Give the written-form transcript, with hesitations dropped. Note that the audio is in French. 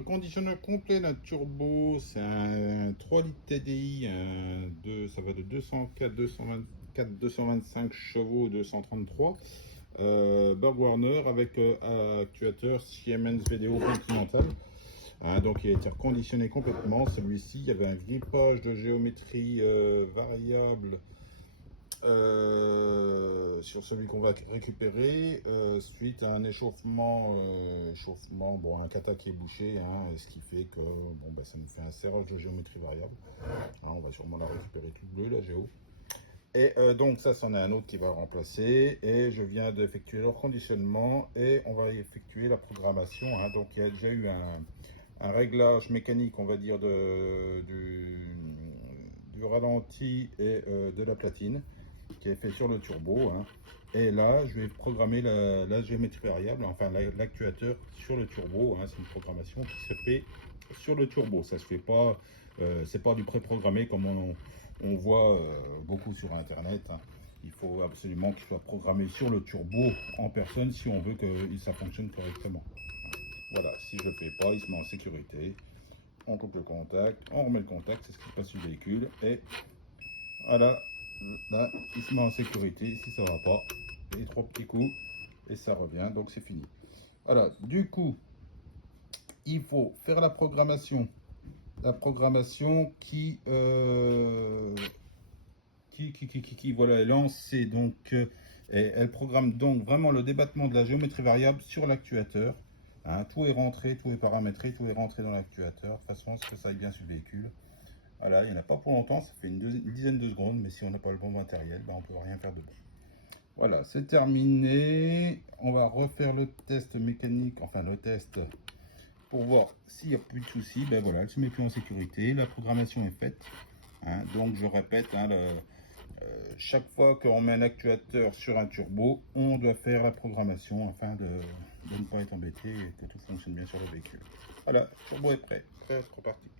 Reconditionneur complet d'un turbo, c'est un 3 litres TDI, ça va de 204, 224, 225 chevaux, 233. Borg Warner avec actuateur Siemens VDO Continental. Donc il a été reconditionné complètement. Celui-ci, il y avait un grippage de géométrie variable sur celui qu'on va récupérer suite à un échauffement, bon, un kata qui est bouché, ce qui fait que bon, ça nous fait un serrage de géométrie variable. On va sûrement la récupérer toute bleue, la géo. Et donc ça, c'en est un autre qui va le remplacer. Et je viens d'effectuer le reconditionnement et on va effectuer la programmation. Donc il y a déjà eu un réglage mécanique, on va dire, du ralenti et de la platine qui est fait sur le turbo. Et là, je vais programmer la géométrie variable, enfin l'actuateur sur le turbo. C'est une programmation qui se fait sur le turbo. Ça se fait pas, c'est pas du préprogrammé comme on voit beaucoup sur Internet. Il faut absolument qu'il soit programmé sur le turbo en personne si on veut que ça fonctionne correctement. Voilà, si je le fais pas, il se met en sécurité. On coupe le contact, on remet le contact, c'est ce qui se passe sur le véhicule. Et voilà, là, il se met en sécurité. Si ça va pas, et 3 petits coups et ça revient, donc c'est fini. Voilà, du coup, il faut faire la programmation qui voilà, est lancée. Donc elle programme donc vraiment le débattement de la géométrie variable sur l'actuateur. Tout est rentré, tout est paramétré, tout est rentré dans l'actuateur, de façon à ce que ça aille bien sur le véhicule. Voilà, il n'y en a pas pour longtemps, ça fait une dizaine de secondes, mais si on n'a pas le bon matériel, on ne peut rien faire de bon. Voilà, c'est terminé. On va refaire le test mécanique, enfin le test, pour voir s'il n'y a plus de soucis. Voilà, elle se met plus en sécurité, la programmation est faite. Donc je répète, chaque fois qu'on met un actuateur sur un turbo, on doit faire la programmation afin de ne pas être embêté et que tout fonctionne bien sur le véhicule. Voilà, le turbo est prêt, c'est reparti.